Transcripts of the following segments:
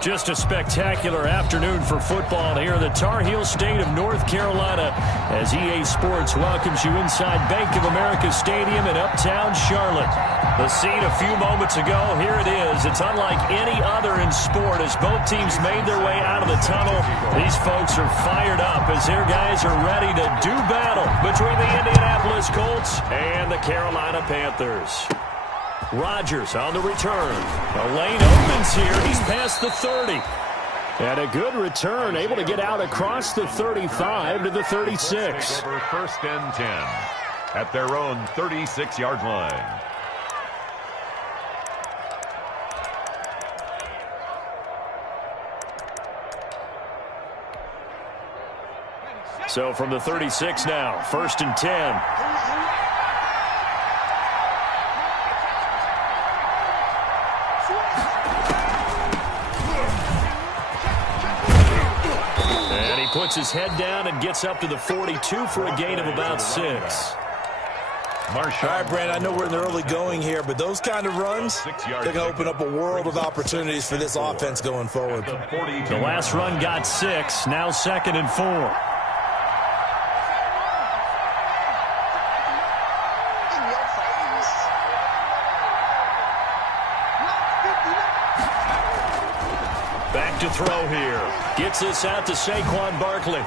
Just a spectacular afternoon for football here in the Tar Heel state of North Carolina as EA Sports welcomes you inside Bank of America Stadium in uptown Charlotte. The scene a few moments ago, here it is. It's unlike any other in sport as both teams made their way out of the tunnel. These folks are fired up as their guys are ready to do battle between the Indianapolis Colts and the Carolina Panthers. Rodgers on the return. The lane opens here. He's past the 30. And a good return, able to get out across the 35 to the 36. Over 1st and 10 at their own 36-yard line. So from the 36 now, 1st and 10. Puts his head down and gets up to the 42 for a gain of about 6. All right, Brandon, I know we're in the early going here, but those kind of runs, they're going to open up a world of opportunities for this offense going forward. The last run got 6, now 2nd and 4. To throw here. Gets this out to Saquon Barkley.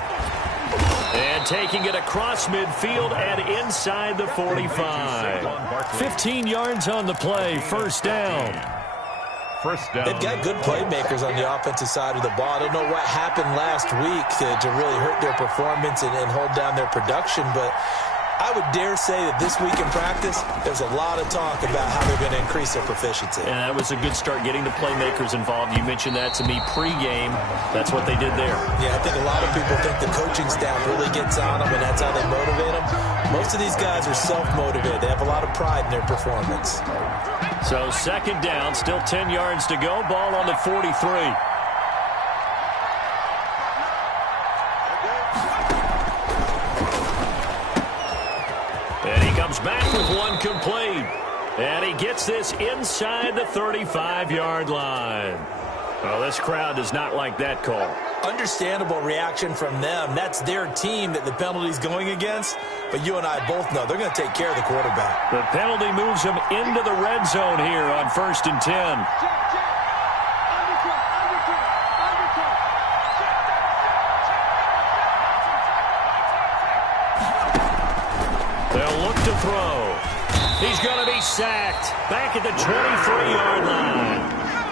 And taking it across midfield and inside the 45. 15 yards on the play. First down. They've got good playmakers on the offensive side of the ball. I don't know what happened last week to really hurt their performance and hold down their production, but I would dare say that this week in practice, there's a lot of talk about how they're going to increase their proficiency. And that was a good start, getting the playmakers involved. You mentioned that to me pregame. That's what they did there. Yeah, I think a lot of people think the coaching staff really gets on them, and that's how they motivate them. Most of these guys are self-motivated. They have a lot of pride in their performance. So 2nd down, still 10 yards to go. Ball on the 43. Back with one complete. And he gets this inside the 35-yard line. Well, this crowd does not like that call. Understandable reaction from them. That's their team that the penalty's going against. But you and I both know they're going to take care of the quarterback. The penalty moves him into the red zone here on 1st and 10. Throw. He's going to be sacked. Back at the 23-yard line.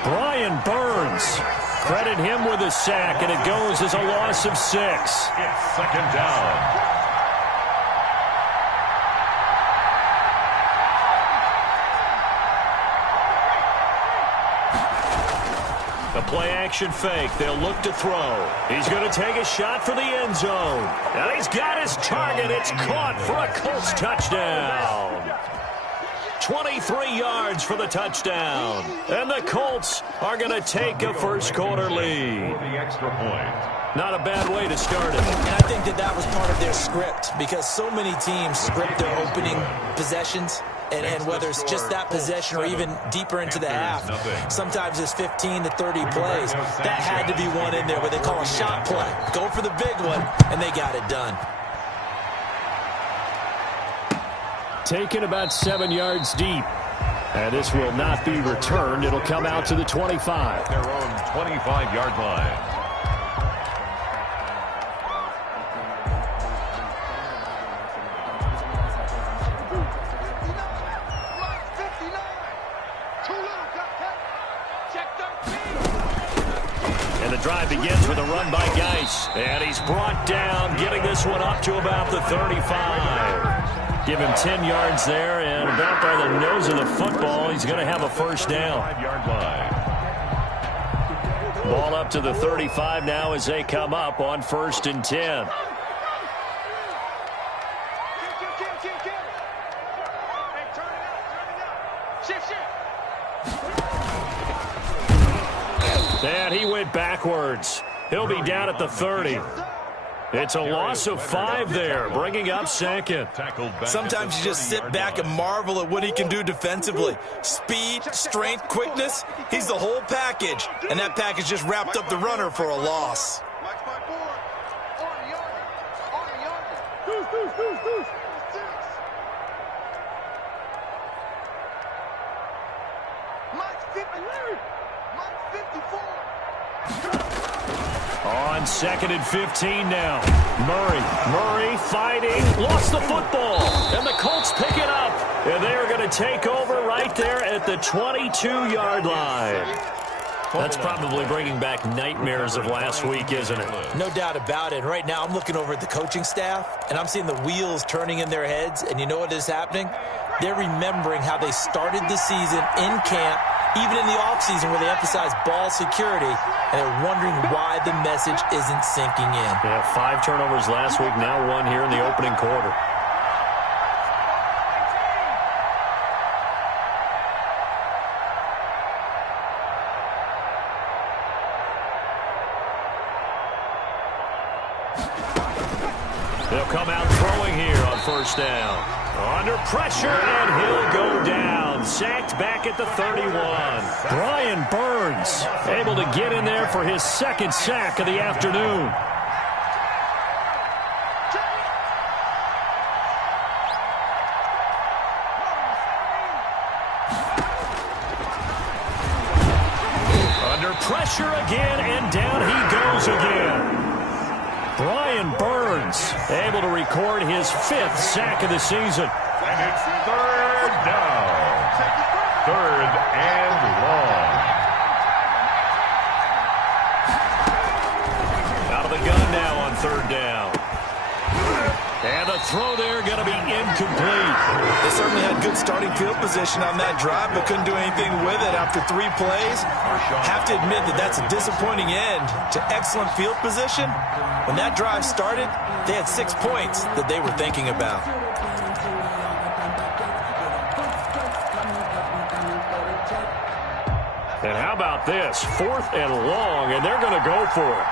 Brian Burns. Credit him with a sack, and it goes as a loss of 6. It's 2nd down. The play-action fake. They'll look to throw. He's going to take a shot for the end zone. And he's got his target. It's caught for a Colts touchdown. 23 yards for the touchdown. And the Colts are going to take a first-quarter lead. The extra point. Not a bad way to start it. And I think that was part of their script because so many teams script their opening possessions. And whether it's just that possession or even deeper into the half, sometimes it's 15 to 30 plays. That had to be one in there where they call a shot play. Go for the big one, and they got it done. Taken about 7 yards deep. And this will not be returned. It'll come out to the 25. Their own 25-yard line. Drive begins with a run by Geis, and he's brought down, getting this one up to about the 35. Give him 10 yards there, and about by the nose of the football, he's going to have a first down. 5-yard line. Ball up to the 35 now as they come up on 1st and 10. And he went backwards. He'll be down at the 30. It's a loss of 5 there, bringing up second. Sometimes you just sit back and marvel at what he can do defensively. Speed, strength, quickness, he's the whole package. And that package just wrapped up the runner for a loss. On 2nd and 15 now. Murray fighting, lost the football, and the Colts pick it up. And they're going to take over right there at the 22-yard line. That's probably bringing back nightmares of last week, isn't it? No doubt about it. Right now I'm looking over at the coaching staff, and I'm seeing the wheels turning in their heads. And you know what is happening? They're remembering how they started the season in camp, even in the offseason where they emphasized ball security, and they're wondering why the message isn't sinking in. Yeah, 5 turnovers last week, now 1 here in the opening quarter. They'll come out throwing here on 1st down. Under pressure, and he'll go down. Sacked back at the 31. Brian Burns able to get in there for his 2nd sack of the afternoon. Under pressure again, and down he goes again. Brian Burns able to record his 5th sack of the season. And it's 3rd down. 3rd and long. Out of the gun now on 3rd down. And the throw there going to be incomplete. They certainly had good starting field position on that drive, but couldn't do anything with it after 3 plays. Have to admit that that's a disappointing end to excellent field position. When that drive started, they had 6 points that they were thinking about. And how about this? 4th and long, and they're going to go for it.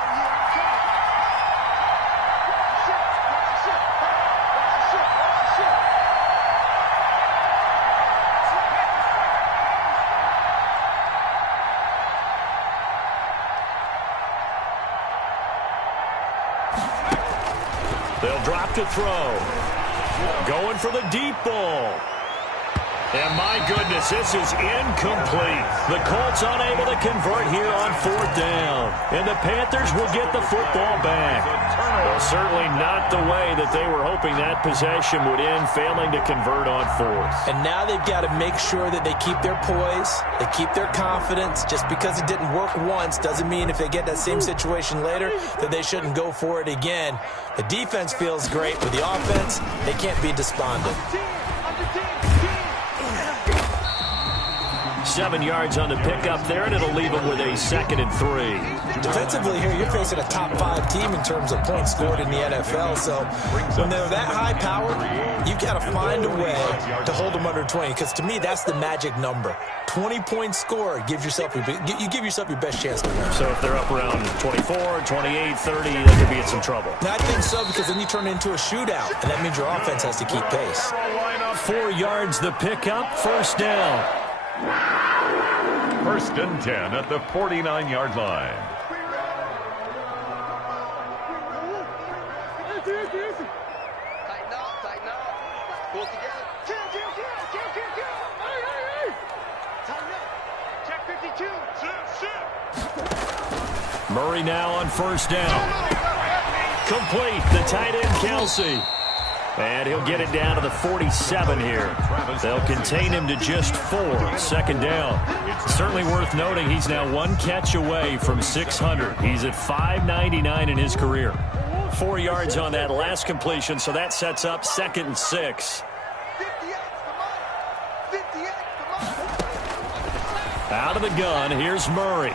They'll drop to throw. Going for the deep ball. And my goodness, this is incomplete. The Colts unable to convert here on 4th down. And the Panthers will get the football back. Well, certainly not the way that they were hoping that possession would end, failing to convert on 4th. And now they've got to make sure that they keep their poise, they keep their confidence. Just because it didn't work once doesn't mean if they get that same situation later that they shouldn't go for it again. The defense feels great, but the offense, they can't be despondent. 7 yards on the pickup there, and it'll leave them with a 2nd and 3. Defensively here, you're facing a top 5 team in terms of points scored in the NFL. So when they're that high powered, you've got to find a way to hold them under 20. Because to me, that's the magic number. 20 points scored gives yourself you give yourself your best chance to win. So if they're up around 24, 28, 30, they could be in some trouble. Now, I think so, because then you turn it into a shootout, and that means your offense has to keep pace. 4 yards the pickup, 1st down. 1st and 10 at the 49-yard line. Tighten up. Pull together. Tighten up. Check 52. Sit. Murray now on 1st down. Complete, the tight end Kelsey. And he'll get it down to the 47 here. They'll contain him to just 4. 2nd down. Certainly worth noting he's now 1 catch away from 600. He's at 599 in his career. 4 yards on that last completion, so that sets up 2nd and 6. Out of the gun, here's Murray.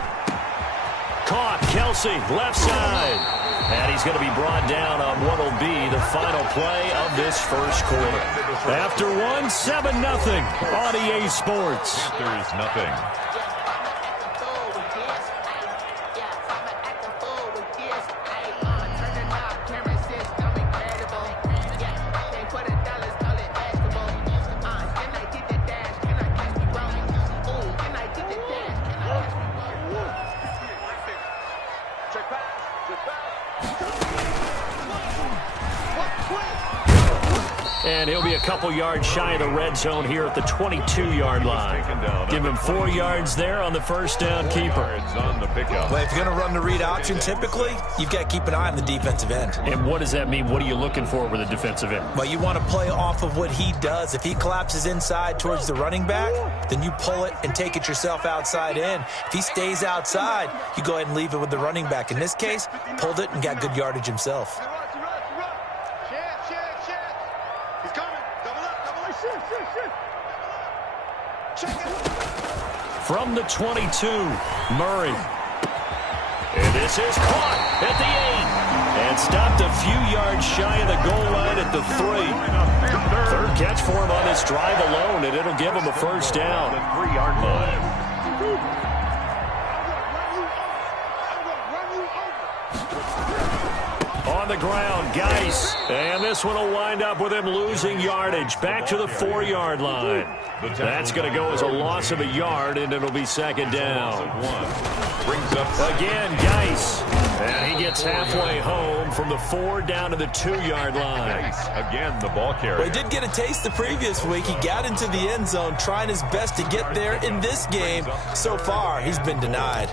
Caught, Kelsey, left side. And he's going to be brought down on what will be the final play of this 1st quarter. After 1, 7-0 on EA Sports. There's nothing. And he'll be a couple yards shy of the red zone here at the 22-yard line. Give him 4 yards there on the first down keeper. Well, if you're going to run the read option, typically, you've got to keep an eye on the defensive end. And what does that mean? What are you looking for with a defensive end? Well, you want to play off of what he does. If he collapses inside towards the running back, then you pull it and take it yourself outside in. If he stays outside, you go ahead and leave it with the running back. In this case, pulled it and got good yardage himself. From the 22, Murray. And this is caught at the 8. And stopped a few yards shy of the goal line at the 3. Third catch for him on this drive alone, and it'll give him a first down. The 3-yard line. On the ground, Geis. And this one will wind up with him losing yardage. Back to the 4-yard line. That's going to go as a loss of a yard, and it'll be second down. Again, Geis. And he gets halfway home from the 4 down to the 2-yard line. Again, the ball carrier. Well, he did get a taste the previous week. He got into the end zone, trying his best to get there in this game. So far, he's been denied.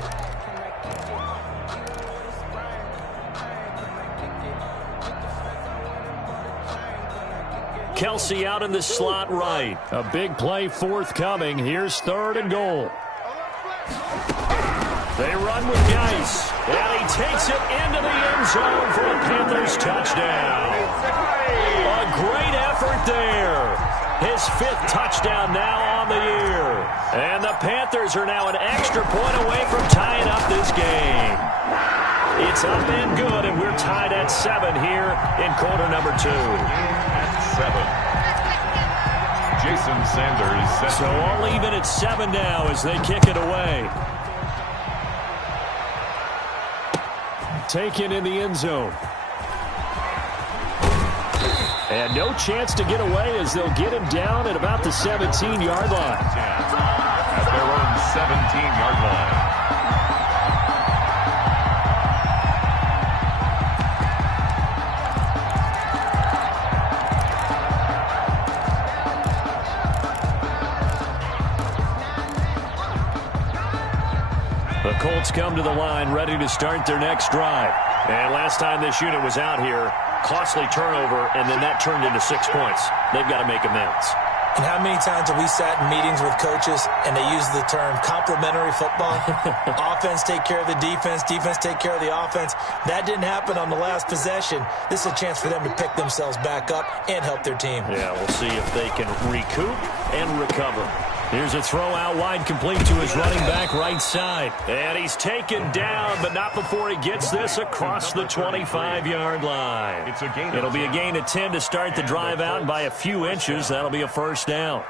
Kelsey out in the slot right. A big play forthcoming. Here's 3rd and goal. They run with Geis. And he takes it into the end zone for a Panthers touchdown. A great effort there. His 5th touchdown now on the year. And the Panthers are now an extra point away from tying up this game. It's up and good, and we're tied at 7 here in quarter number 2. 7. Jason Sanders. So all even at 7 now as they kick it away. Taken in the end zone. And no chance to get away as they'll get him down at about the 17-yard line. At their own 17-yard line. The Colts come to the line ready to start their next drive. And last time this unit was out here, costly turnover, and then that turned into 6 points. They've got to make amends. And how many times have we sat in meetings with coaches and they use the term complementary football? Offense take care of the defense, defense take care of the offense. That didn't happen on the last possession. This is a chance for them to pick themselves back up and help their team. Yeah, we'll see if they can recoup and recover. Here's a throw out wide, complete to his running back right side. And he's taken down, but not before he gets this across the 25-yard line. It'll be a gain of 10 to start the drive out, and by a few inches, that'll be a first down.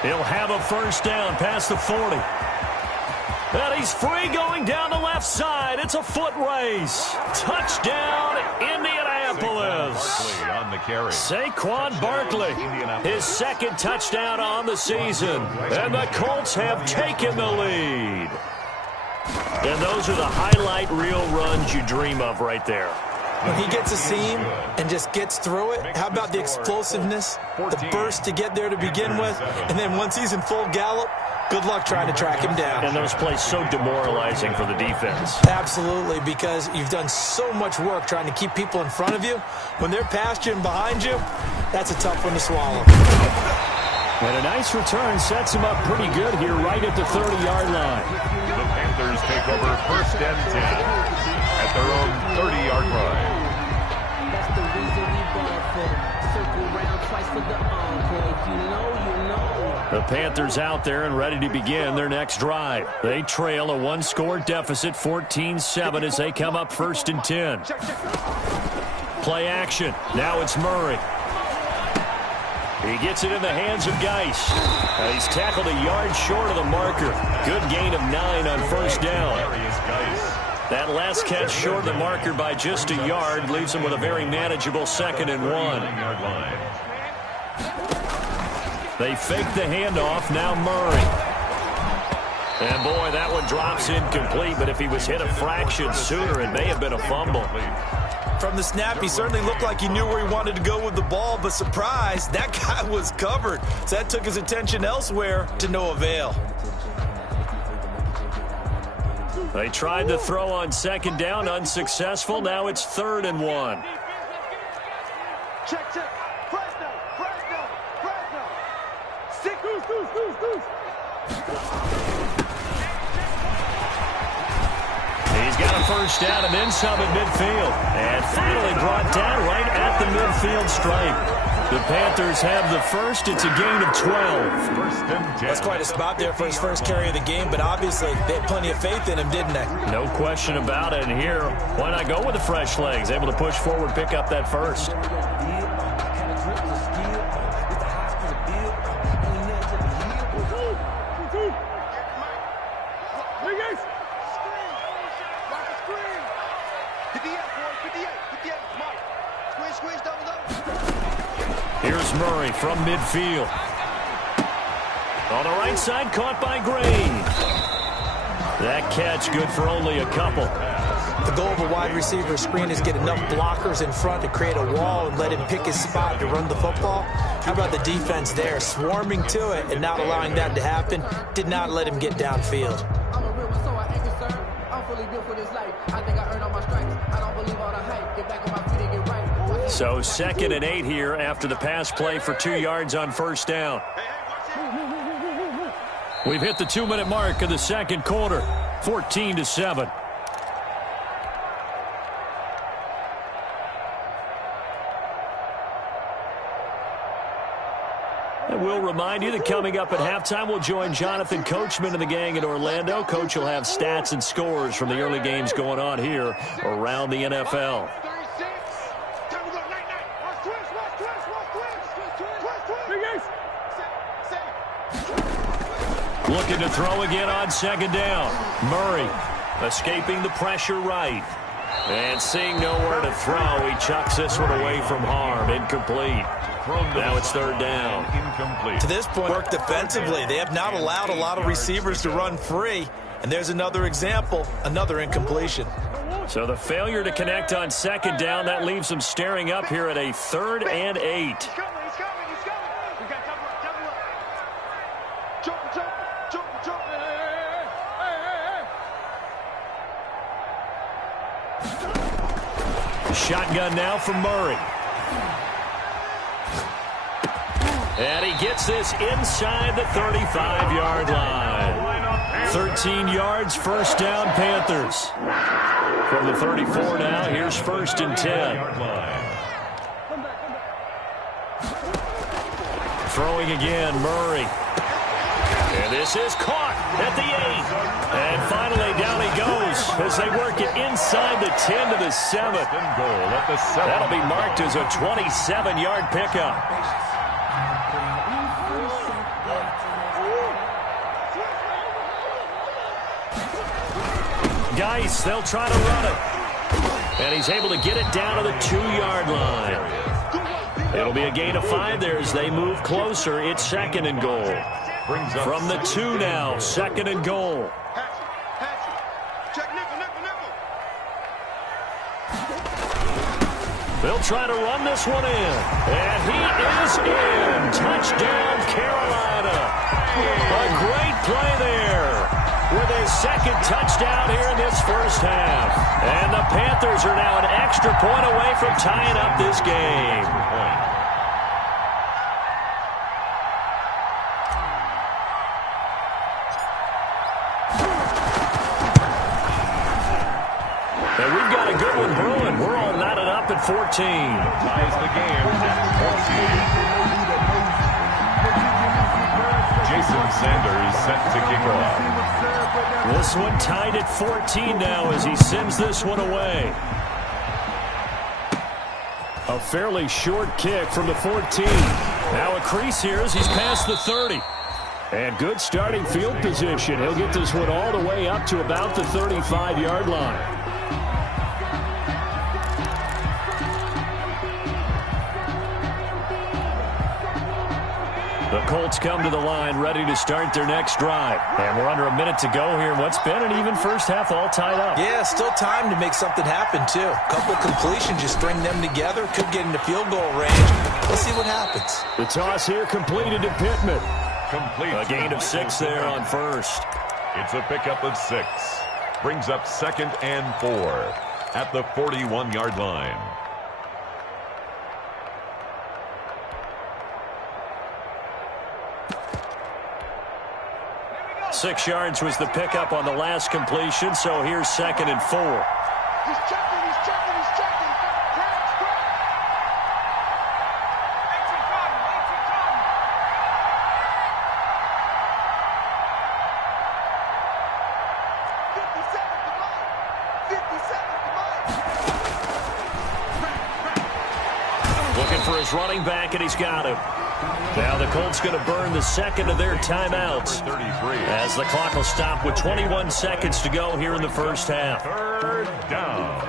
He'll have a first down past the 40. And he's free going down the left side. It's a foot race. Touchdown, Indianapolis. Saquon Barkley, his 2nd touchdown on the season. And the Colts have taken the lead. And those are the highlight reel runs you dream of right there. When he gets a seam and just gets through it, how about the explosiveness, the burst to get there to begin with, and then once he's in full gallop, good luck trying to track him down. And those plays so demoralizing for the defense. Absolutely, because you've done so much work trying to keep people in front of you. When they're past you and behind you, that's a tough one to swallow. And a nice return sets him up pretty good here right at the 30-yard line. The Panthers take over 1st and 10 at their own 30-yard line. That's the reason we ball for. Circle round twice for the encore. If you know, you know. The Panthers out there and ready to begin their next drive. They trail a 1-score deficit, 14-7, as they come up 1st and 10. Play action. Now it's Murray. He gets it in the hands of Geis. He's tackled a yard short of the marker. Good gain of 9 on first down. That last catch short of the marker by just a yard leaves him with a very manageable 2nd and 1. They fake the handoff. Now Murray. And boy, that one drops incomplete, but if he was hit a fraction sooner, it may have been a fumble. From the snap, he certainly looked like he knew where he wanted to go with the ball, but surprise, that guy was covered. So that took his attention elsewhere to no avail. They tried to throw on 2nd down, unsuccessful. Now it's 3rd and 1. Check. Fresno. Stick, goose. He's got a first down and then some at midfield. And finally brought down right at the midfield stripe. The Panthers have the first. It's a gain of 12. That's quite a spot there for his first carry of the game, but obviously they had plenty of faith in him, didn't they? No question about it. And here, why not go with the fresh legs? Able to push forward, pick up that first. Here's Murray from midfield. On the right side, caught by Green. That catch good for only a couple. The goal of a wide receiver screen is get enough blockers in front to create a wall and let him pick his spot to run the football. How about the defense there, swarming to it and not allowing that to happen? Did not let him get downfield. I'm a real so I ain't concerned. I'm fully built for this life. I think I earned all my stripes. I don't believe all the hype. Get back on my feet and get right. So 2nd and 8 here after the pass play for 2 yards on first down. We've hit the 2-minute mark of the second quarter, 14-7. And we'll remind you that coming up at halftime, we'll join Jonathan Coachman and the gang in Orlando. Coach will have stats and scores from the early games going on here around the NFL. Looking to throw again on 2nd down. Murray escaping the pressure right. And seeing nowhere to throw, he chucks this one away from harm. Incomplete. Now it's 3rd down. To this point, work defensively. They have not allowed a lot of receivers to run free. And there's another example, another incompletion. So the failure to connect on 2nd down, that leaves them staring up here at a 3rd and 8. Shotgun now from Murray. And he gets this inside the 35-yard line. 13 yards, first down, Panthers. From the 34 now, here's 1st and 10. Throwing again, Murray. And this is caught at the 8. And finally, down he goes as they work it inside the 10 to the 7. That'll be marked as a 27-yard pickup. Geis, they'll try to run it. And he's able to get it down to the 2-yard line. It'll be a gain of 5 there as they move closer. It's 2nd and goal. From the 2 now, 2nd and goal. They'll try to run this one in. And he is in. Touchdown, Carolina. A great play there with his 2nd touchdown here in this first half. And the Panthers are now an extra point away from tying up this game. And we've got a good one brewing. We're all knotted up at 14. Ties the game at 14. Jason Sanders set to kick off. This one tied at 14 now as he sends this one away. A fairly short kick from the 14. Now a crease here as he's past the 30. And good starting field position. He'll get this one all the way up to about the 35-yard line. The Colts come to the line ready to start their next drive. And we're under a minute to go here. What's been an even first half all tied up. Yeah, still time to make something happen, too. A couple completions, you string them together, could get into field goal range. Let's see what happens. The toss here completed to Pittman. Complete. A gain of 6 there on first. It's a pickup of 6. Brings up 2nd and 4 at the 41-yard line. Six yards was the pickup on the last completion, so here's 2nd and 4. He's checking, he's checking, he's checking. Crash, crash. 57 to mine. 57 to mine. Looking for his running back, and he's got him. Now the Colts going to burn the second of their timeouts as the clock will stop with 21 seconds to go here in the first half. 3rd down.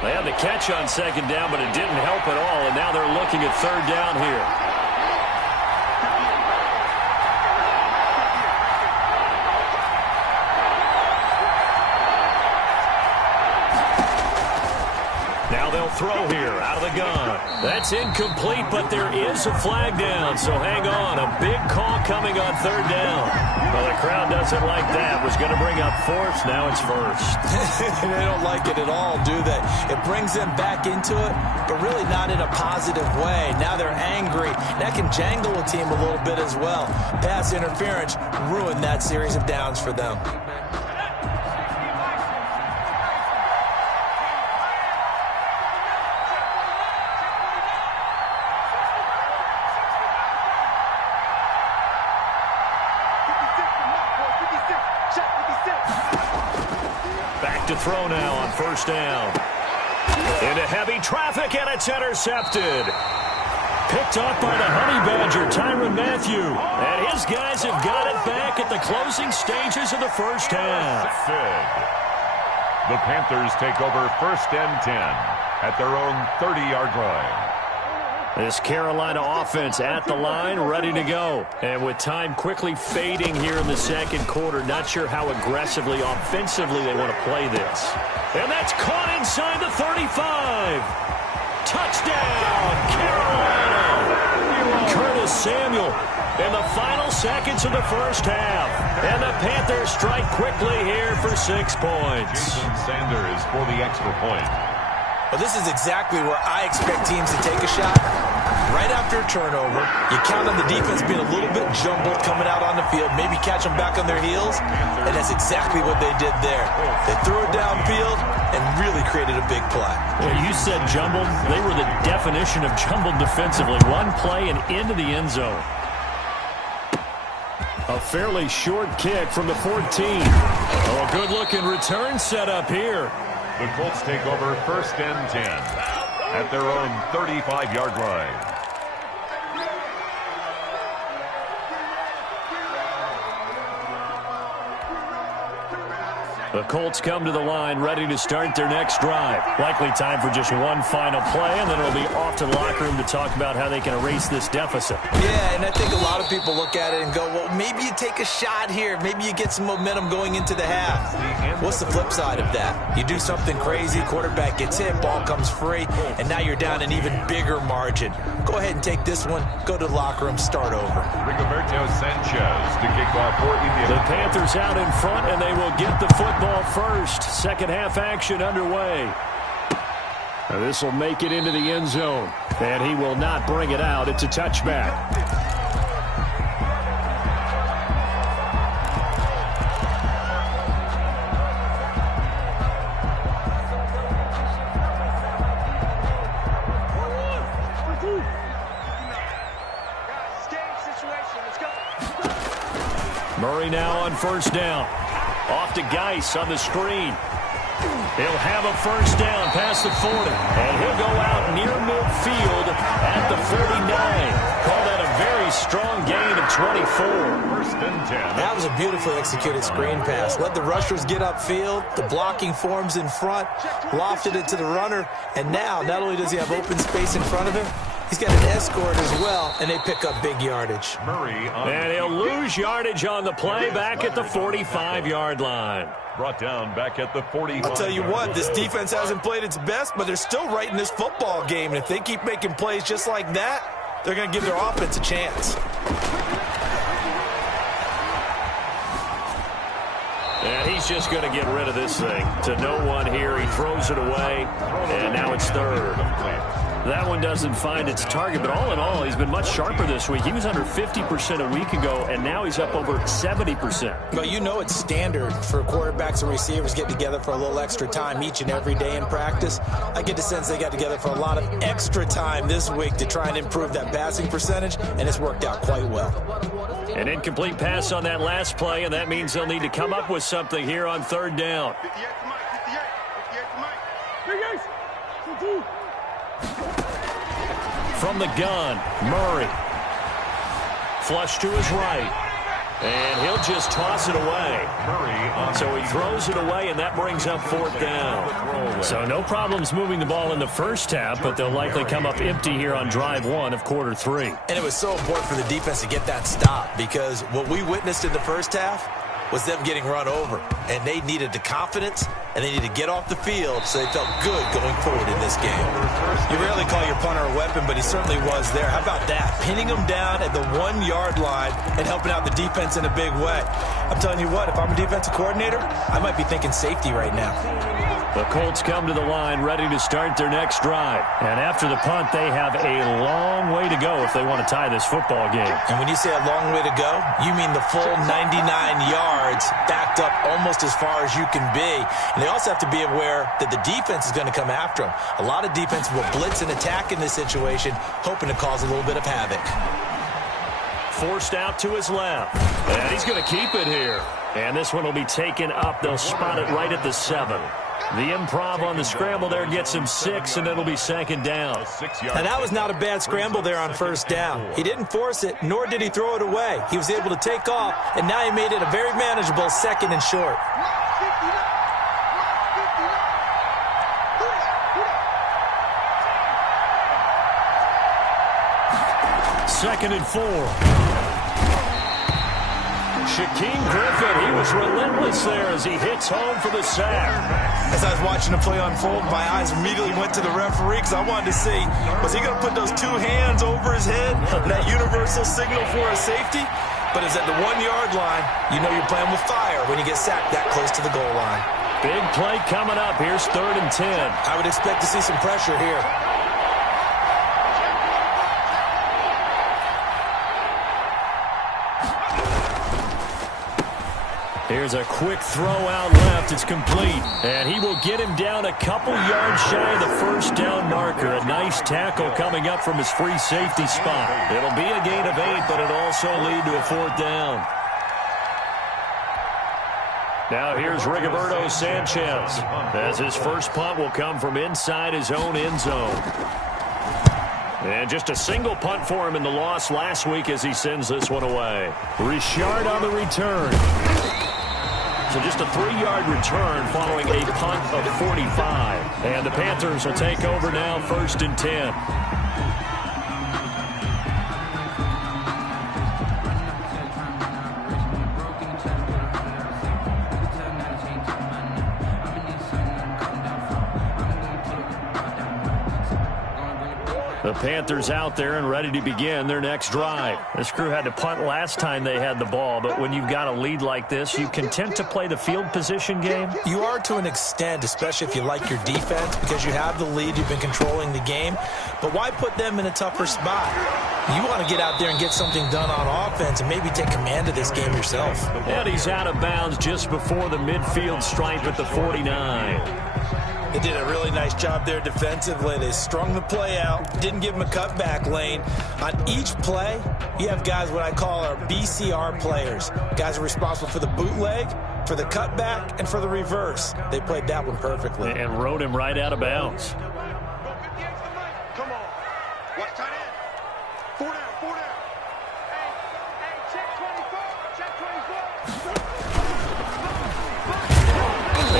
They had the catch on 2nd down, but it didn't help at all, and now they're looking at 3rd down here. Now they'll throw here out of the gun. That's incomplete, but there is a flag down, so hang on. A big call coming on 3rd down. Well, the crowd doesn't like that. Was going to bring up 4th. Now it's 1st. They don't like it at all, do they? It brings them back into it, but really not in a positive way. Now they're angry. That can jangle a team a little bit as well. Pass interference ruined that series of downs for them. Back to throw now on 1st down. Into heavy traffic, and it's intercepted. Picked off by the Honey Badger, Tyrann Mathieu. And his guys have got it back at the closing stages of the first half. The Panthers take over 1st and 10 at their own 30-yard line. This Carolina offense at the line, ready to go. And with time quickly fading here in the second quarter, not sure how aggressively, offensively they want to play this. And that's caught inside the 35. Touchdown, Carolina. Curtis Samuel in the final seconds of the first half. And the Panthers strike quickly here for 6 points. Jason Sanders for the extra point. Well, this is exactly where I expect teams to take a shot. Right after a turnover, you count on the defense being a little bit jumbled coming out on the field, maybe catch them back on their heels, and that's exactly what they did there. They threw it downfield and really created a big play. Well, you said jumbled. They were the definition of jumbled defensively. One play and into the end zone. A fairly short kick from the 14. Oh, a good-looking return set up here. The Colts take over 1st and 10 at their own 35-yard line. The Colts come to the line ready to start their next drive. Likely time for just one final play, and then it'll be off to the locker room to talk about how they can erase this deficit. Yeah, and I think a lot of people look at it and go, well, maybe you take a shot here. Maybe you get some momentum going into the half. What's the flip side of that? You do something crazy, quarterback gets hit, ball comes free, and now you're down an even bigger margin. Go ahead and take this one, go to the locker room, start over. Rigoberto Sanchez to kick off for Indiana. The Panthers out in front, and they will get the football first. Second half action underway. Now this will make it into the end zone, and he will not bring it out. It's a touchback. Murray now on first down. Off to Geis on the screen. He'll have a first down past the 40. And he'll go out near midfield at the 49. Call that a very strong gain of 24. First and 10. That was a beautifully executed screen pass. Let the rushers get upfield. The blocking forms in front. Lofted it to the runner. And now, not only does he have open space in front of him, he's got an escort as well, and they pick up big yardage. Murray on and he'll lose yardage on the play back at the 45-yard line. Brought down back at the 45. I'll tell you what, this defense hasn't played its best, but they're still right in this football game. And if they keep making plays just like that, they're going to give their offense a chance. And he's just going to get rid of this thing. To no one here. He throws it away, and now it's third. That one doesn't find its target, but all in all, he's been much sharper this week. He was under 50% a week ago, and now he's up over 70%. Well, you know it's standard for quarterbacks and receivers getting together for a little extra time each and every day in practice. I get the sense they got together for a lot of extra time this week to try and improve that passing percentage, and it's worked out quite well. An incomplete pass on that last play, and that means they'll need to come up with something here on third down. 58 to Mike, 58 to Mike. From the gun, Murray. Flush to his right. And he'll just toss it away. So he throws it away, and that brings up fourth down. So no problems moving the ball in the first half, but they'll likely come up empty here on drive one of quarter three. And it was so important for the defense to get that stop, because what we witnessed in the first half was them getting run over. And they needed the confidence, and they needed to get off the field so they felt good going forward in this game. You rarely call your punter a weapon, but he certainly was there. How about that? Pinning him down at the 1-yard line and helping out the defense in a big way. I'm telling you what, if I'm a defensive coordinator, I might be thinking safety right now. The Colts come to the line ready to start their next drive. And after the punt, they have a long way to go if they want to tie this football game. And when you say a long way to go, you mean the full 99 yards backed up almost as far as you can be. And they also have to be aware that the defense is going to come after them. A lot of defense will blitz and attack in this situation, hoping to cause a little bit of havoc. Forced out to his left. And he's going to keep it here. And this one will be taken up. They'll spot it right at the 7. The improv on the scramble there gets him 6, and it'll be second down. And that was not a bad scramble there on first down. He didn't force it, nor did he throw it away. He was able to take off, and now he made it a very manageable second and short. Second and 4. Shaquem Griffin, he was relentless there as he hits home for the sack. As I was watching the play unfold, my eyes immediately went to the referee because I wanted to see, was he going to put those 2 hands over his head, that universal signal for a safety? But it's at the 1-yard line. You know you're playing with fire when you get sacked that close to the goal line. Big play coming up. Here's 3rd and 10. I would expect to see some pressure here. Here's a quick throw out left. It's complete. And he will get him down a couple yards shy of the first down marker. A nice tackle coming up from his free safety spot. It'll be a gain of 8, but it'll also lead to a 4th down. Now here's Rigoberto Sanchez, as his first punt will come from inside his own end zone. And just a single punt for him in the loss last week as he sends this one away. Richard on the return. So just a 3-yard return following a punt of 45. And the Panthers will take over now, 1st and 10. The Panthers out there and ready to begin their next drive. This crew had to punt last time they had the ball, but when you've got a lead like this, you content to play the field position game? You are to an extent, especially if you like your defense, because you have the lead, you've been controlling the game. But why put them in a tougher spot? You want to get out there and get something done on offense and maybe take command of this game yourself. And he's out of bounds just before the midfield stripe at the 49. They did a really nice job there defensively. They strung the play out, didn't give him a cutback lane. On each play, you have guys what I call our BCR players. Guys are responsible for the bootleg, for the cutback, and for the reverse. They played that one perfectly. And rode him right out of bounds. Come on. Watch tight end. 4 down, 4 down. Hey, check 24. Check 24.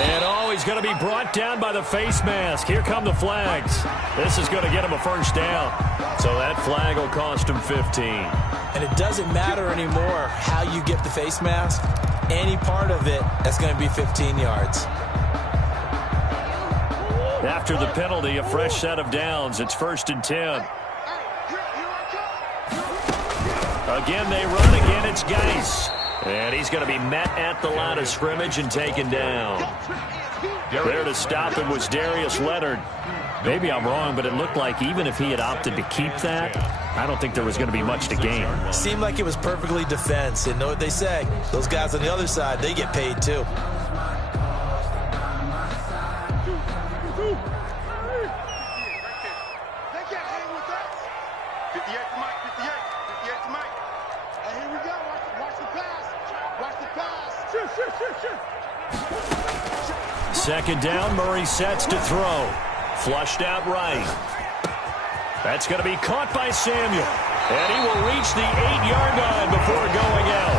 And he's going to be brought down by the face mask. Here come the flags. This is going to get him a first down. So that flag will cost him 15. And it doesn't matter anymore how you get the face mask. Any part of it, that's going to be 15 yards. After the penalty, a fresh set of downs. It's 1st and 10. Again, they run. Again, it's Geis. And he's going to be met at the line of scrimmage and taken down. There to stop him was Darius Leonard. Maybe I'm wrong, but it looked like even if he had opted to keep that, I don't think there was going to be much to gain. Seemed like it was perfectly defense. And know what they say? Those guys on the other side, they get paid too. Second down, Murray sets to throw. Flushed out right. That's going to be caught by Samuel. And he will reach the 8-yard line before going out.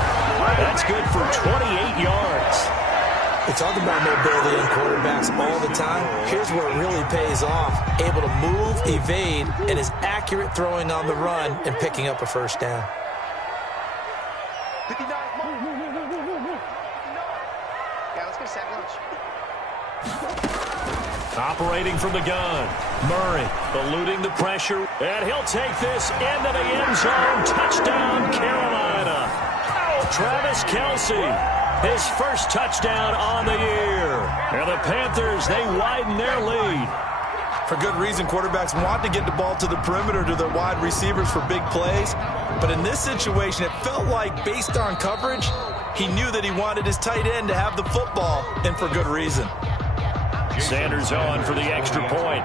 That's good for 28 yards. We talk about mobility in quarterbacks all the time. Here's where it really pays off. Able to move, evade, and is accurate throwing on the run and picking up a first down. Operating from the gun. Murray eluding the pressure. And he'll take this into the end zone. Touchdown, Carolina. Travis Kelce, his first touchdown on the year. And the Panthers, they widen their lead. For good reason, quarterbacks want to get the ball to the perimeter to their wide receivers for big plays. But in this situation, it felt like based on coverage, he knew that he wanted his tight end to have the football, and for good reason. Sanders on for the extra point.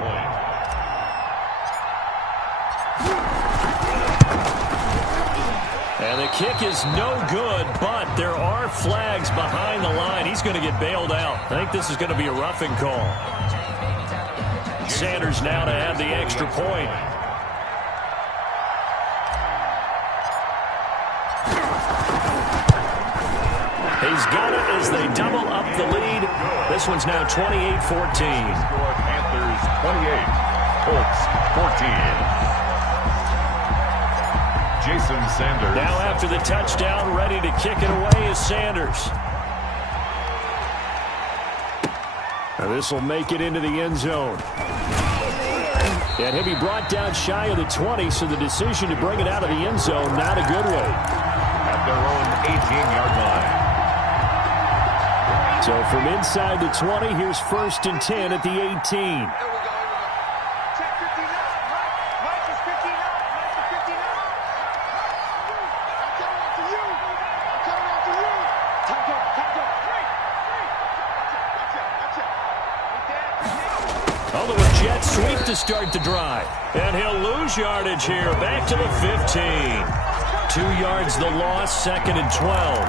And the kick is no good, but there are flags behind the line. He's going to get bailed out. I think this is going to be a roughing call. Sanders now to have the extra point. He's got it as they double up the lead. This one's now 28-14. Panthers 28, Colts 14. Jason Sanders. Now after the touchdown, ready to kick it away is Sanders. Now this will make it into the end zone. And he'll be brought down shy of the 20, so the decision to bring it out of the end zone, not a good one. At their own 18-yard line. So from inside the 20, here's 1st and 10 at the 18. Oh, the Jets sweep to start the drive. And he'll lose yardage here. Back to the 15. 2 yards the loss, 2nd and 12.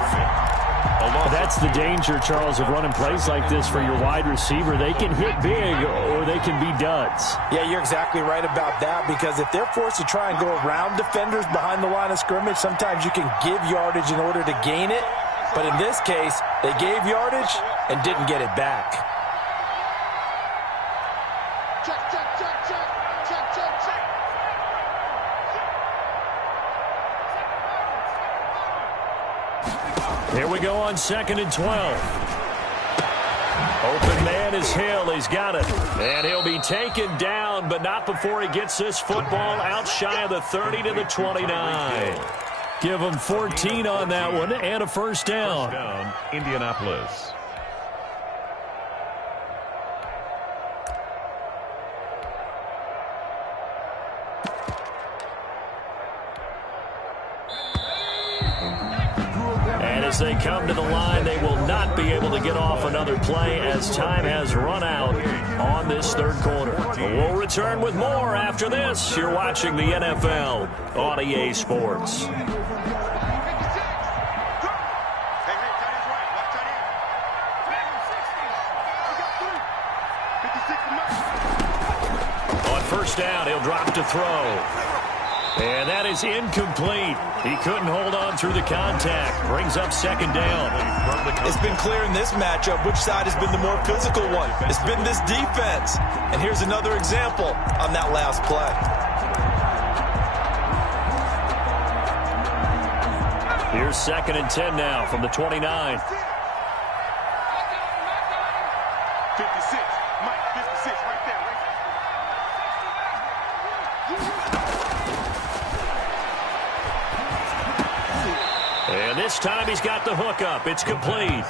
That's the danger, Charles, of running plays like this for your wide receiver. They can hit big or they can be duds. Yeah, you're exactly right about that, because if they're forced to try and go around defenders behind the line of scrimmage, sometimes you can give yardage in order to gain it. But in this case, they gave yardage and didn't get it back. Check, check, check, check. Check, check, check. Here we go on 2nd and 12. Open man is Hill. He's got it. And he'll be taken down, but not before he gets this football out shy of the 30 to the 29. Give him 14 on that one and a first down. First down, Indianapolis. as they come to the line, they will not be able to get off another play as time has run out on this third quarter. We'll return with more after this. You're watching the NFL on EA Sports. On first down, he'll drop to throw. And that is incomplete. He couldn't hold on through the contact. Brings up second down. It's been clear in this matchup which side has been the more physical one. It's been this defense. And here's another example on that last play. Here's 2nd and 10 now from the 29. 56. Mike, 56 right there. And this time he's got the hook up. It's complete.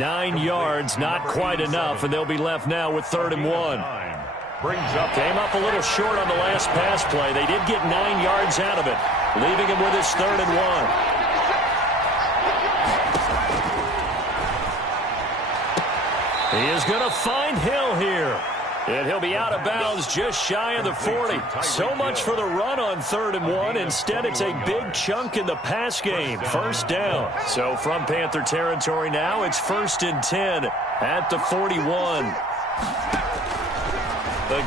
9 yards, not quite enough, and they'll be left now with 3rd and 1. Came up a little short on the last pass play. They did get 9 yards out of it, leaving him with his 3rd and 1. He is going to find Hill here. And he'll be out of bounds just shy of the 40. So much for the run on 3rd and 1. Instead, it's a big chunk in the pass game. First down. So from Panther territory now, it's 1st and 10 at the 41.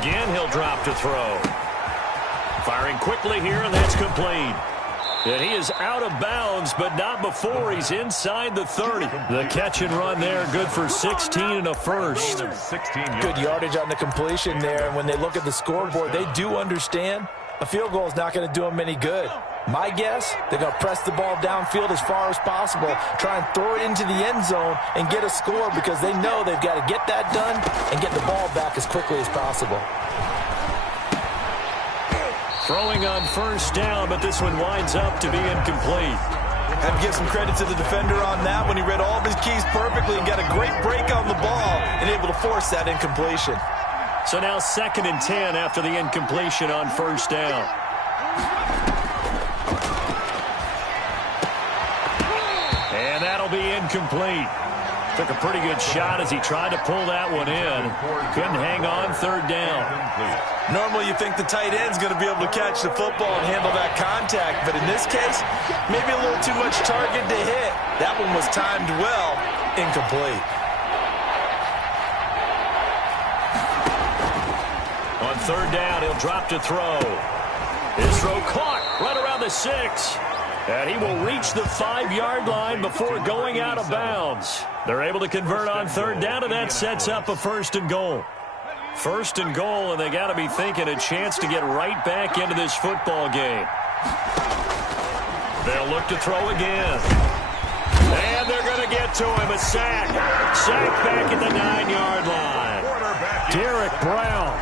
Again, he'll drop to throw. Firing quickly here, and that's complete. And he is out of bounds, but not before he's inside the 30. The catch and run there, good for 16 and a first. Good yardage on the completion there. And when they look at the scoreboard, they do understand a field goal is not going to do them any good. My guess, they're going to press the ball downfield as far as possible, try and throw it into the end zone and get a score because they know they've got to get that done and get the ball back as quickly as possible. Throwing on first down, but this one winds up to be incomplete. Have to give some credit to the defender on that when he read all of his keys perfectly and got a great break on the ball and able to force that incompletion. So now 2nd and 10 after the incompletion on first down. And that'll be incomplete. Took a pretty good shot as he tried to pull that one in. Couldn't hang on 3rd down. Normally you think the tight end's going to be able to catch the football and handle that contact, but in this case, maybe a little too much target to hit. That one was timed well, incomplete. On 3rd down, he'll drop to throw. His throw caught right around the 6. And he will reach the 5-yard line before going out of bounds. They're able to convert on 3rd down, and that sets up a 1st and goal. 1st and goal, and they got to be thinking a chance to get right back into this football game. They'll look to throw again. And they're going to get to him. A sack. Sack back at the 9-yard line. Derek Brown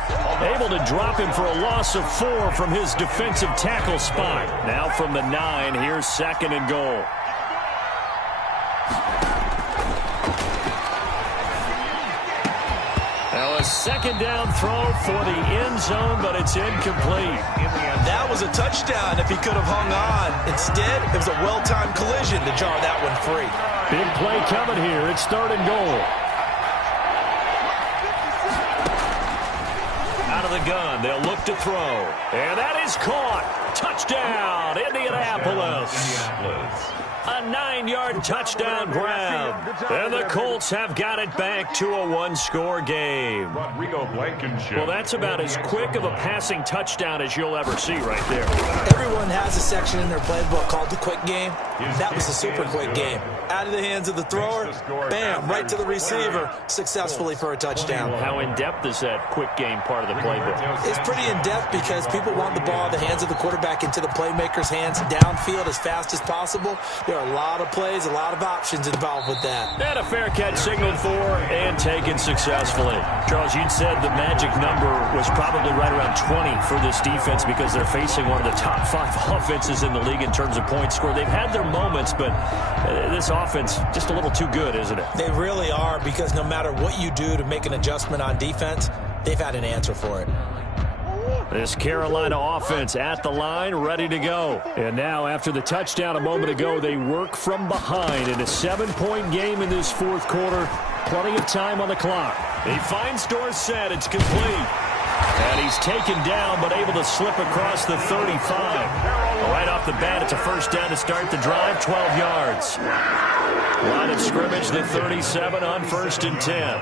able to drop him for a loss of 4 from his defensive tackle spot. Now from the 9, here's 2nd and goal. Now a 2nd down throw for the end zone, but it's incomplete. That was a touchdown if he could have hung on. Instead, it was a well-timed collision to jar that one free. Big play coming here. It's 3rd and goal. Out of the gun, they'll look to throw. And that is caught. Touchdown, Indianapolis. A 9-yard touchdown grab. And the Colts have got it back to a 1-score game. Well, that's about as quick of a passing touchdown as you'll ever see right there. Everyone has a section in their playbook called the quick game. That was the super quick game. Out of the hands of the thrower, bam, right to the receiver, successfully for a touchdown. How in-depth is that quick game part of the playbook? It's pretty in-depth because people want the ball in the hands of the quarterback into the playmaker's hands downfield as fast as possible. There are a lot of plays, a lot of options involved with that. And a fair catch signaled for and taken successfully. Charles, you'd said the magic number was probably right around 20 for this defense because they're facing one of the top 5 offenses in the league in terms of points scored. They've had their moments, but this offense just a little too good, isn't it? They really are, because no matter what you do to make an adjustment on defense, they've had an answer for it. This Carolina offense at the line, ready to go. And now, after the touchdown a moment ago, they work from behind in a 7-point game in this fourth quarter. Plenty of time on the clock. He finds Dorsett. It's complete. And he's taken down, but able to slip across the 35. Right off the bat, it's a first down to start the drive, 12 yards. Line of scrimmage, the 37 on 1st and 10.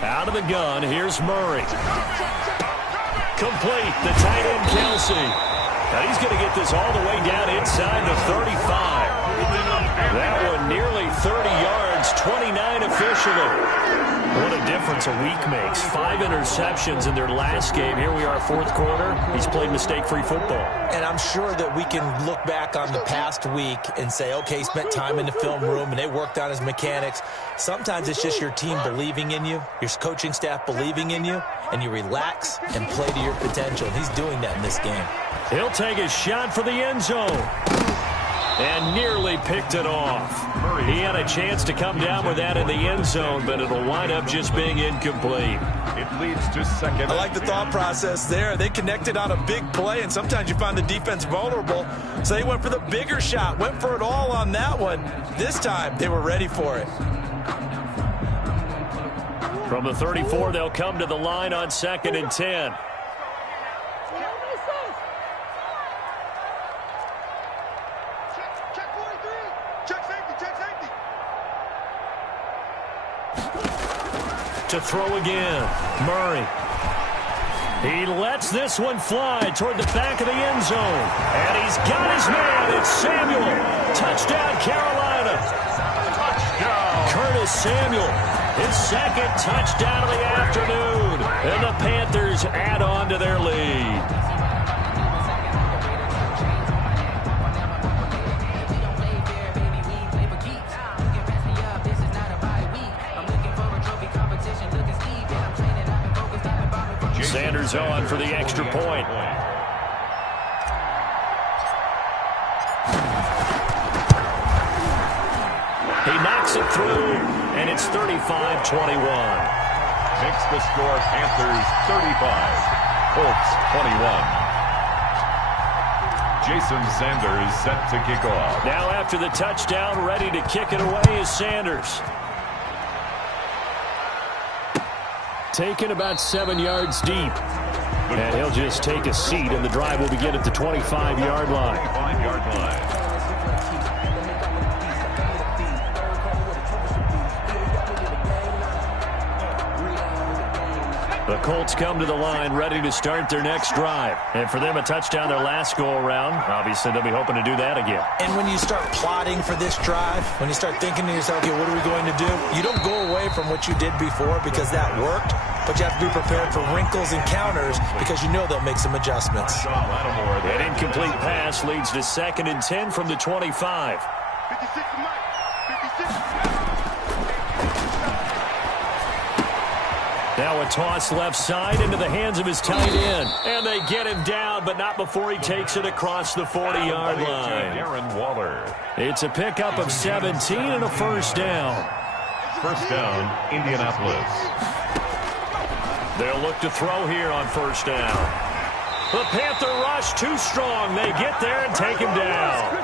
Out of the gun, here's Murray. Complete, the tight end Kelsey. Now he's going to get this all the way down inside the 35. That one nearly 30 yards, 29 officially. What a difference a week makes. 5 interceptions in their last game. Here we are, fourth quarter. He's played mistake-free football. And I'm sure that we can look back on the past week and say, okay, he spent time in the film room and they worked on his mechanics. Sometimes it's just your team believing in you, your coaching staff believing in you, and you relax and play to your potential. And he's doing that in this game. He'll take a shot for the end zone. And nearly picked it off. He had a chance to come down with that in the end zone, but it'll wind up just being incomplete. It leads to second. I like the thought process there. They connected on a big play, and sometimes you find the defense vulnerable. So they went for the bigger shot, went for it all on that one. This time, they were ready for it. From the 34, they'll come to the line on 2nd and 10. To throw again, Murray. He lets this one fly toward the back of the end zone. And he's got his man. It's Samuel. Touchdown, Carolina. Touchdown. Curtis Samuel. His second touchdown of the afternoon. And the Panthers add on to their lead. Sanders on for the extra point. He knocks it through, and it's 35-21. Makes the score Panthers 35, Colts 21. Jason Sanders set to kick off. Now after the touchdown, ready to kick it away is Sanders. Taken about 7 yards deep. And he'll just take a seat, and the drive will begin at the 25-yard line. 25-yard line. The Colts come to the line ready to start their next drive. And for them, a touchdown their last go-around. Obviously, they'll be hoping to do that again. And when you start plotting for this drive, when you start thinking to yourself, okay, what are we going to do? You don't go away from what you did before because that worked, but you have to be prepared for wrinkles and counters because you know they'll make some adjustments. An incomplete pass leads to 2nd and 10 from the 25. 56 to Mike. 56. Now a toss left side into the hands of his tight end. And they get him down, but not before he takes it across the 40-yard line. Darren Waller. It's a pickup of 17 and a first down. First down, Indianapolis. They'll look to throw here on first down. The Panther rush too strong. They get there and take him down.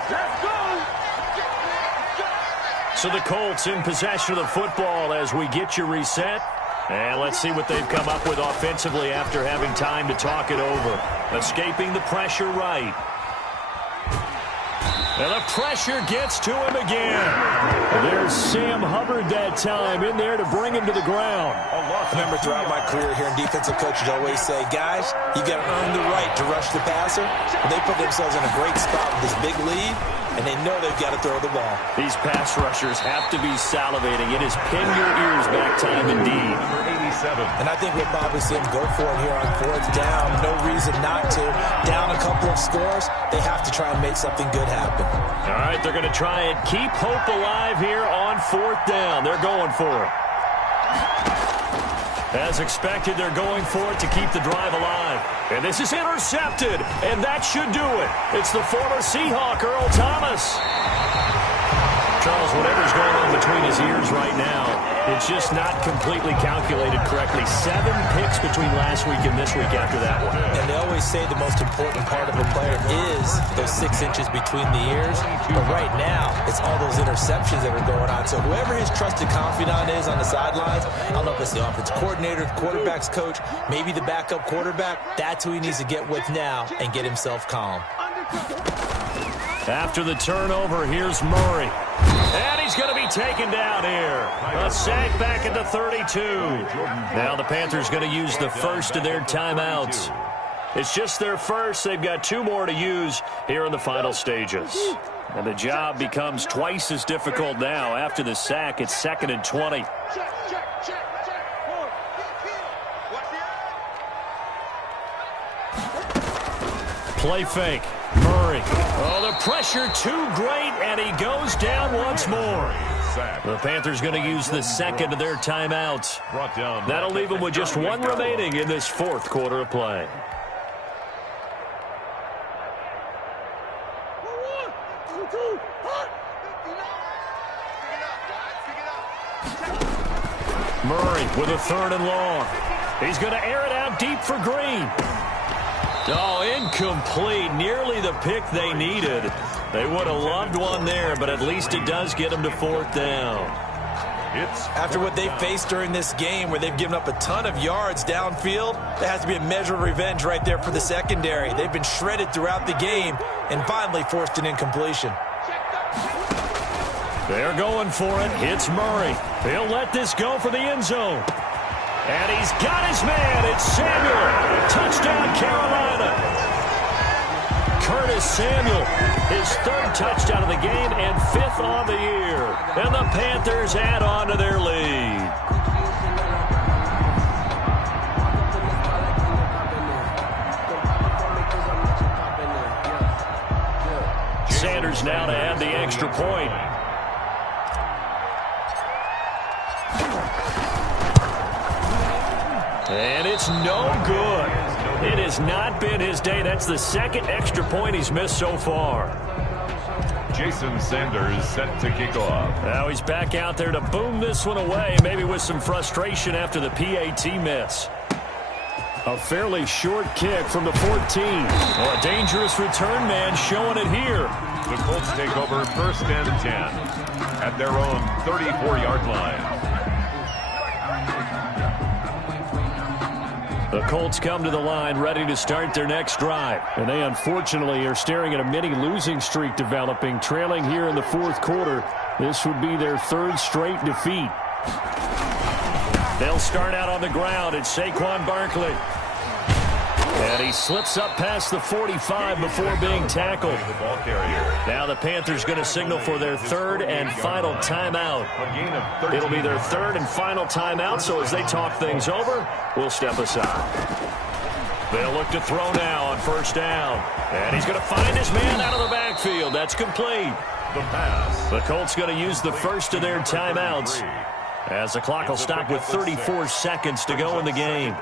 So the Colts in possession of the football as we get you reset. And let's see what they've come up with offensively after having time to talk it over. Escaping the pressure right. And the pressure gets to him again. There's Sam Hubbard that time in there to bring him to the ground. I remember throughout my career here in defensive coaches always say, guys, you got to earn the right to rush the passer. And they put themselves in a great spot with this big lead, and they know they've got to throw the ball. These pass rushers have to be salivating. It is pin your ears back time indeed. Number 87. And I think we'll probably see him go for it here on fourth down. No reason not to. Down a couple of scores, they have to try and make something good happen. All right, they're going to try and keep hope alive here on fourth down. They're going for it. As expected, they're going for it to keep the drive alive. And this is intercepted, and that should do it. It's the former Seahawk, Earl Thomas. Charles, whatever's going on between his ears right now. It's just not completely calculated correctly. 7 picks between last week and this week after that one. And they always say the most important part of a player is those 6 inches between the ears. But right now, it's all those interceptions that are going on. So whoever his trusted confidant is on the sidelines, I don't know if it's the offense coordinator, the quarterback's coach, maybe the backup quarterback, that's who he needs to get with now and get himself calm. After the turnover, here's Murray. And he's going to be taken down here. A sack back at the 32. Now the Panthers going to use the first of their timeouts. It's just their first. They've got 2 more to use here in the final stages. And the job becomes twice as difficult now. After the sack, it's 2nd and 20. Play fake. Murray. Oh, the pressure too great, and he goes down once more. The Panthers going to use the second of their timeouts. That'll leave them with just 1 remaining in this 4th quarter of play. Murray with a 3rd and long. He's going to air it out deep for Green. Oh, incomplete. Nearly the pick they needed. They would have loved one there, but at least it does get them to 4th down. After what they faced during this game where they've given up a ton of yards downfield, there has to be a measure of revenge right there for the secondary. They've been shredded throughout the game and finally forced an incompletion. They're going for it. It's Murray. He'll let this go for the end zone. And he's got his man. It's Samuel. Touchdown, Carolina. Curtis Samuel, his 3rd touchdown of the game and 5th on the year. And the Panthers add on to their lead. Sanders now to add the extra point. And it's no good. It has not been his day. That's the 2nd extra point he's missed so far. Jason Sanders set to kick off. Now he's back out there to boom this one away, maybe with some frustration after the PAT miss. A fairly short kick from the 14. Oh, a dangerous return man showing it here. The Colts take over 1st and 10 at their own 34-yard line. The Colts come to the line ready to start their next drive. And they unfortunately are staring at a mini losing streak developing, trailing here in the 4th quarter. This would be their 3rd straight defeat. They'll start out on the ground. It's Saquon Barkley. And he slips up past the 45 before being tackled. Now the Panthers going to signal for their 3rd and final timeout. It'll be their 3rd and final timeout, so as they talk things over, we'll step aside. They'll look to throw now on 1st down. And he's going to find his man out of the backfield. That's complete. The Colts going to use the first of their timeouts, as the clock will stop with 34 seconds to go in the game.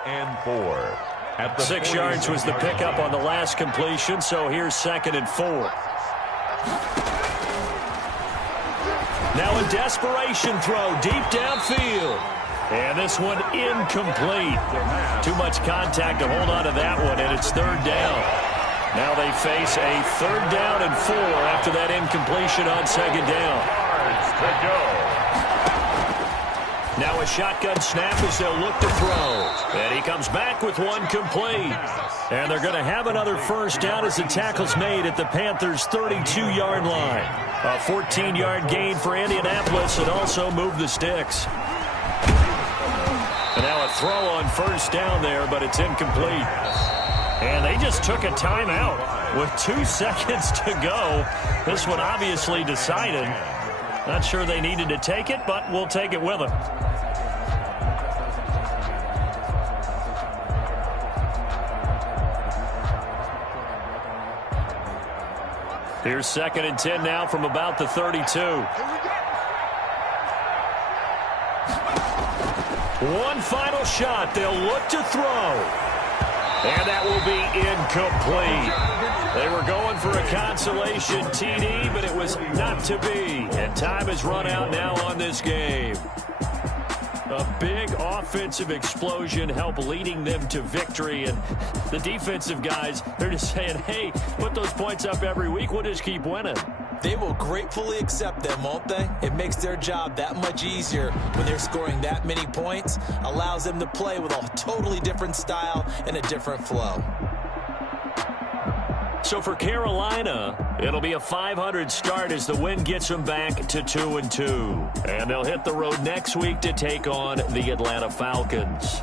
6 yards was the pickup on the last completion, so here's 2nd and 4. Now a desperation throw deep downfield. And this one incomplete. Too much contact to hold on to that one, and it's 3rd down. Now they face a 3rd down and 4 after that incompletion on 2nd down. Now a shotgun snap as they'll look to throw. And he comes back with one complete. And they're going to have another 1st down as the tackle's made at the Panthers' 32-yard line. A 14-yard gain for Indianapolis and also move the sticks. And now a throw on 1st down there, but it's incomplete. And they just took a timeout with 2 seconds to go. This one obviously decided. Not sure they needed to take it, but we'll take it with them. Here's 2nd and 10 now from about the 32. One final shot. They'll look to throw. And that will be incomplete. They were going for a consolation TD, but it was not got to be. And time has run out now on this game. A big offensive explosion helped leading them to victory. And the defensive guys, they're just saying, hey, put those points up every week. We'll just keep winning. They will gratefully accept them, won't they? It makes their job that much easier when they're scoring that many points. Allows them to play with a totally different style and a different flow. So for Carolina, it'll be a 500 start as the win gets them back to 2-2. And they'll hit the road next week to take on the Atlanta Falcons.